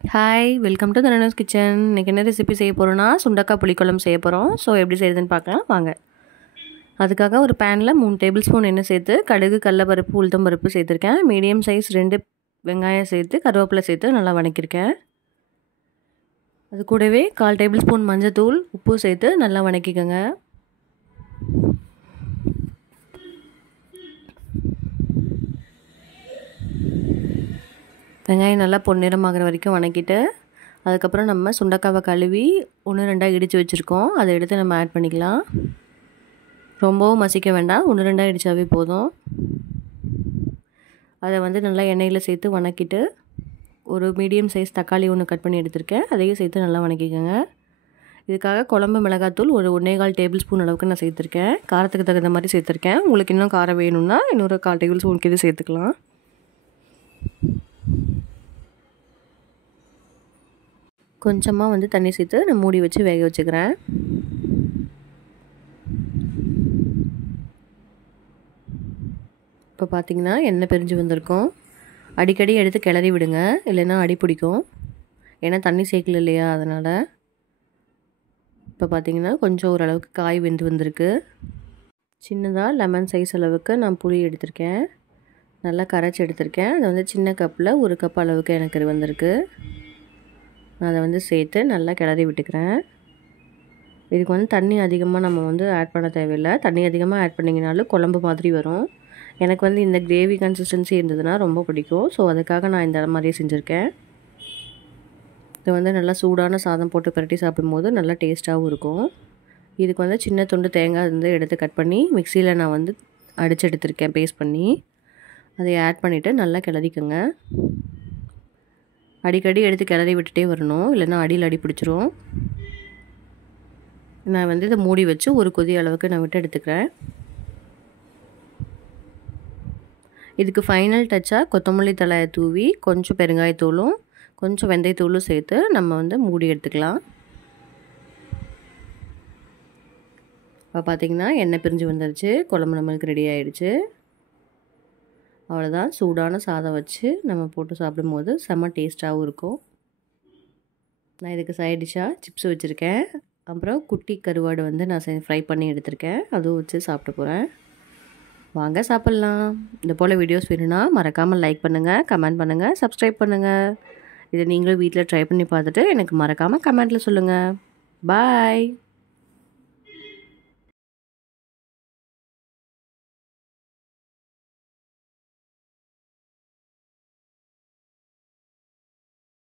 Hi welcome to தனனூஸ் kitchen. இன்றைக்கி என்ன ரெசிபி செய்ய போகிறோன்னா சுண்டக்காய் புளிக்குழம்பு செய்ய போகிறோம். ஸோ எப்படி செய்யுதுன்னு பார்க்கலாம் வாங்க. அதுக்காக ஒரு பேனில் 3 டேபிள் ஸ்பூன் எண்ணெய் சேர்த்து கடுகு, கடலைப்பருப்பு, உளுத்தம் பருப்பு சேர்த்துருக்கேன். மீடியம் சைஸ் 2 வெங்காயம் சேர்த்து கருவேப்பிலை சேர்த்து நல்லா வதக்கியிருக்கேன். அது கூடவே 1/4 டேபிள் ஸ்பூன் மஞ்சத்தூள், உப்பு சேர்த்து நல்லா வதக்கிக்கோங்க. வெங்காயம் நல்லா பொன்னிறமாகிற வரைக்கும் வதக்கிட்டு அதுக்கப்புறம் நம்ம சுண்டக்காவை கழுவி 1-2 இடித்து வச்சுருக்கோம். அதை எடுத்து நம்ம ஆட் பண்ணிக்கலாம். ரொம்பவும் மசிக்க வேண்டாம், 1-2 இடித்தாவே போதும். அதை நல்லா எண்ணெயில் சேர்த்து வதக்கிட்டு ஒரு மீடியம் சைஸ் தக்காளி ஒன்று கட் பண்ணி எடுத்திருக்கேன். அதையும் சேர்த்து நல்லா வதக்கிக்கோங்க. இதுக்காக குழம்பு மிளகாத்தூள் ஒரு 1.25 டேபிள் ஸ்பூன் அளவுக்கு நான் சேர்த்துருக்கேன். காரத்துக்கு தகுந்த மாதிரி சேர்த்துருக்கேன். உங்களுக்கு இன்னும் காரம் வேணும்னா இன்னொரு 1/4 டேபிள் ஸ்பூனுக்கு இது சேர்த்துக்கலாம். கொஞ்சமாக தண்ணி சேர்த்து நான் மூடி வச்சு வேக வச்சுக்கிறேன். இப்போ பார்த்திங்கன்னா எண்ணெய் பிரிஞ்சு வந்திருக்கும். அடிக்கடி எடுத்து கிளறி விடுங்க, இல்லைன்னா அடி பிடிக்கும். ஏன்னா தண்ணி சேர்க்கல இல்லையா, அதனால். இப்போ பார்த்திங்கன்னா கொஞ்சம் ஓரளவுக்கு காய் வெந்து வந்திருக்கு. சின்னதாக லெமன் சைஸ் அளவுக்கு நான் புளி எடுத்திருக்கேன். நல்லா கரைச்சி எடுத்திருக்கேன். அது சின்ன கப்பில் 1 கப் அளவுக்கு எனக்கு வந்திருக்கு. நான் அதை சேர்த்து நல்லா கிளறி விட்டுக்கிறேன். இதுக்கு தண்ணி அதிகமாக நம்ம ஆட் பண்ண தேவையில்லை. தண்ணி அதிகமாக ஆட் பண்ணிங்கனாலும் குழம்பு மாதிரி வரும். எனக்கு இந்த கிரேவி கன்சிஸ்டன்சி இருந்ததுன்னா ரொம்ப பிடிக்கும். ஸோ அதுக்காக நான் இந்த மாதிரியே செஞ்சுருக்கேன். இது நல்லா சூடான சாதம் போட்டு பிரட்டி சாப்பிடும்போது நல்லா டேஸ்ட்டாகவும் இருக்கும். இதுக்கு சின்ன துண்டு தேங்காய் எடுத்து கட் பண்ணி மிக்சியில் நான் அடித்து எடுத்திருக்கேன், பேஸ்ட் பண்ணி. அதை ஆட் பண்ணிவிட்டு நல்லா கிளறிக்கோங்க. அடிக்கடி எடுத்து கிளறி விட்டுட்டே வரணும், இல்லைன்னா அடியில் அடி பிடிச்சிரும். நான் இதை மூடி வச்சு ஒரு கொதி அளவுக்கு நான் விட்டு எடுத்துக்கிறேன். இதுக்கு ஃபைனல் டச்சாக கொத்தமல்லி தழையை தூவி கொஞ்சம் பெருங்காயத்தூளும் கொஞ்சம் வெந்தயத்தூளும் சேர்த்து நம்ம மூடி எடுத்துக்கலாம். இப்போ பார்த்திங்கன்னா எண்ணெய் பிரிஞ்சு வந்துடுச்சு. குழம்பு நம்மளுக்கு ரெடி ஆகிடுச்சு. அவ்வளோதான். சூடான சாதம் வச்சு நம்ம போட்டு சாப்பிடும்போது செம்ம டேஸ்ட்டாகவும் இருக்கும். நான் இதுக்கு சைட் டிஷ்ஷாக சிப்ஸ் வச்சுருக்கேன். அப்புறம் குட்டி கருவாடு நான் ஃப்ரை பண்ணி எடுத்திருக்கேன். அதுவும் வச்சு சாப்பிட்டு போகிறேன். வாங்க சாப்பிட்லாம். இந்த போல் வீடியோஸ் வேணும்னா மறக்காமல் லைக் பண்ணுங்கள், கமெண்ட் பண்ணுங்கள், சப்ஸ்கிரைப் பண்ணுங்கள். இதை நீங்களும் வீட்டில் ட்ரை பண்ணி பார்த்துட்டு எனக்கு மறக்காமல் கமெண்ட்டில் சொல்லுங்கள். பாய்.